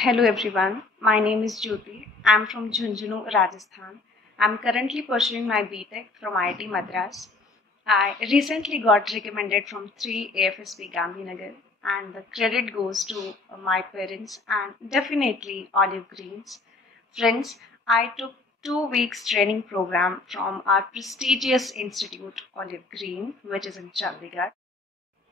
Hello everyone, my name is Jyoti. I'm from Jhunjhunu, Rajasthan. I'm currently pursuing my BTech from IIT Madras. I recently got recommended from 3 AFSP Gandhinagar, and the credit goes to my parents and definitely Olive Greens. Friends, I took 2 weeks training program from our prestigious institute Olive Green, which is in Chandigarh.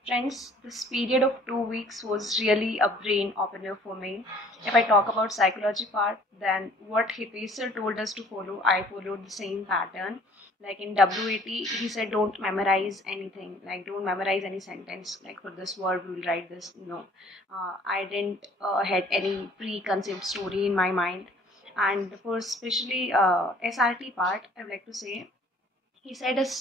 Friends, this period of 2 weeks was really a brain opener for me. If I talk about psychology part, then what Hitesh sir told us to follow, I followed the same pattern. Like in WAT, he said don't memorize anything, like don't memorize any sentence. Like for this word, we'll write this. No, I didn't had any preconceived story in my mind. And for especially SRT part, I would like to say he said us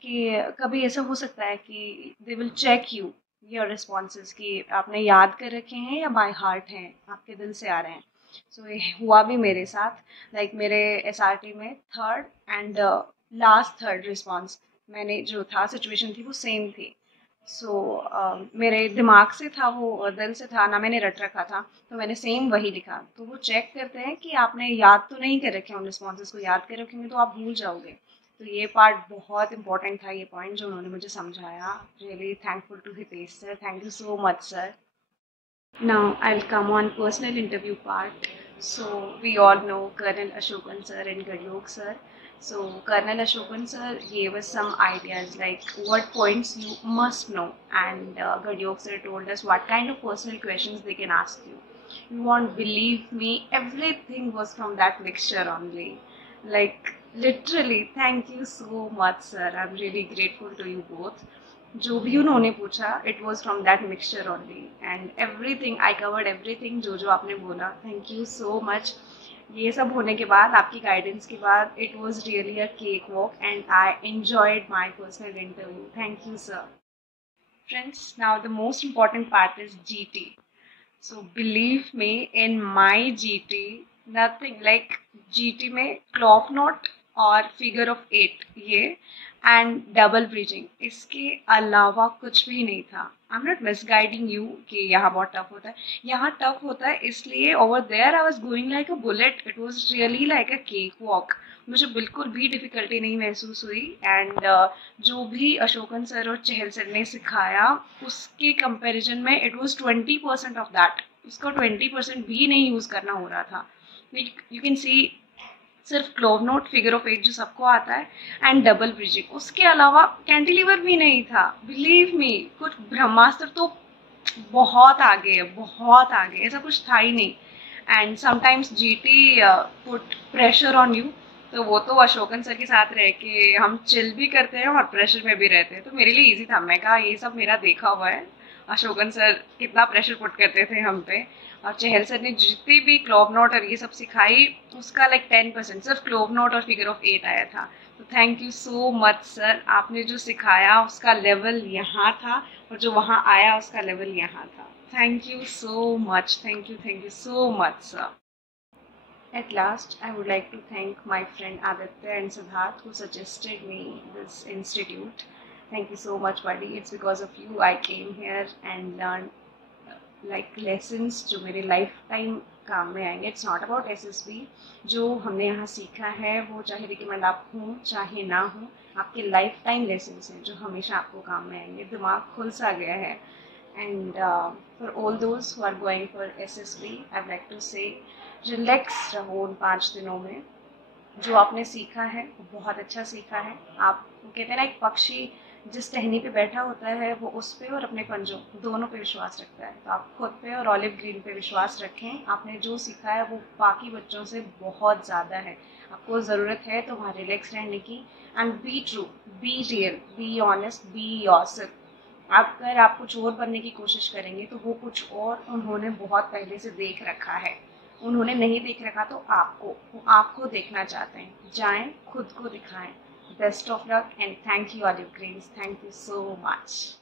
कि कभी ऐसा हो सकता है कि they will check you your responses कि आपने याद कर रखे हैं या बाय हार्ट हैं आपके दिल से आ रहे हैं. सो ये हुआ भी मेरे साथ. लाइक मेरे SRT में third and last third response मैंने जो था सिचुएशन थी वो सेम थी. सो मेरे दिमाग से था वो दिल से था ना, मैंने रट रखा था तो मैंने सेम वही लिखा. तो वो चेक करते हैं कि आपने याद तो नहीं कर रखे उन रिस्पॉन्सेज को, याद कर रखेंगे तो आप भूल जाओगे. तो ये पार्ट बहुत इंपॉर्टेंट था, ये पॉइंट जो उन्होंने मुझे समझाया. Really thankful to Hitesh sir, thank you so much sir. Now I'll come on personal interview part. So we all know Colonel Ashokan sir and Gadyog sir. So Colonel Ashokan sir gave us some ideas like what points you must know, and Gadyog sir told us what kind of personal questions they can ask you. You won't believe me, everything was from that mixture only. Like literally, thank you so much sir. I'm really grateful to you both. जो भी उन्होंने पूछा it was from that mixture only and everything I covered everything जो जो आपने बोला. Thank you so much. ये सब होने के बाद आपकी गाइडेंस के बाद it was really a cake walk and I enjoyed my personal interview. Thank you sir. Friends, now the most important part is GT. So believe me, in my GT, nothing like GT में clock note और figure of 8 ये and double bridging, इसके अलावा कुछ भी नहीं था. I'm not misguiding you कि यहाँ बहुत टफ होता है. यहाँ टफ होता है इसलिए over there I was going like a bullet. It was really like a cakewalk. मुझे बिल्कुल भी डिफ़िकल्टी नहीं महसूस हुई. एंड जो भी अशोकन सर और चहल सर ने सिखाया उसके कंपैरिजन में इट वाज 20% ऑफ दैट. उसको 20% भी नहीं यूज़ करना हो रहा था. यू कैन सी सिर्फ क्लोव नोट, फिगर ऑफ 8 जो सबको आता है एंड डबल ब्रिजिंग. उसके अलावा कैंटिलीवर भी नहीं था. बिलीव मी, कुछ ब्रह्मास्त्र तो बहुत आगे है, बहुत आगे, ऐसा कुछ था ही नहीं. And sometimes GT put pressure on you. तो वो तो अशोकन सर के साथ रह के हम चिल भी करते हैं और प्रेशर में भी रहते हैं. तो मेरे लिए इजी था. मैं कहा ये सब मेरा देखा हुआ है. अशोकन सर कितना प्रेशर पुट करते थे हम पे. और चहल सर ने जितनी भी क्लोव नोट और ये सब सिखाई उसका लाइक 10% सिर्फ क्लोव नोट और फिगर ऑफ 8 आया था. तो thank you so much sir. आपने जो सिखाया उसका लेवल यहाँ था और जो वहाँ आया उसका लेवल यहाँ था. Thank you so much. Thank you so much sir. At last, I would like to thank my friend Aditya and Siddharth who suggested me this institute. Thank you so much, buddy. It's because of you I came here and learned like lessons जो मेरे lifetime काम में आएंगे. It's not about SSB. जो हमने यहाँ सीखा है वो चाहे रिकमेंड आप हो चाहे ना हो, आपके lifetime lessons हैं जो हमेशा आपको काम में आएंगे. दिमाग खुल सा गया है. And for all those who are going for SSB, I'd like to say relax रहो उन 5 दिनों में. जो आपने सीखा है वो बहुत अच्छा सीखा है. आप कहते हैं ना एक पक्षी जिस टहनी पे बैठा होता है वो उस पे और अपने पंजों दोनों पे विश्वास रखता है. तो आप खुद पे और ऑलिव ग्रीन पे विश्वास रखें. आपने जो सीखा है वो बाकी बच्चों से बहुत ज़्यादा है. आपको ज़रूरत है तो वहाँ रिलैक्स रहने की. And be true, be real, be honest, be yourself. अगर आप कुछ और बनने की कोशिश करेंगे तो वो कुछ और उन्होंने बहुत पहले से देख रखा है. उन्होंने नहीं देख रखा तो वो आपको देखना चाहते हैं. जाएं, खुद को दिखाएं. Best of luck and thank you olive greens. Thank you so much.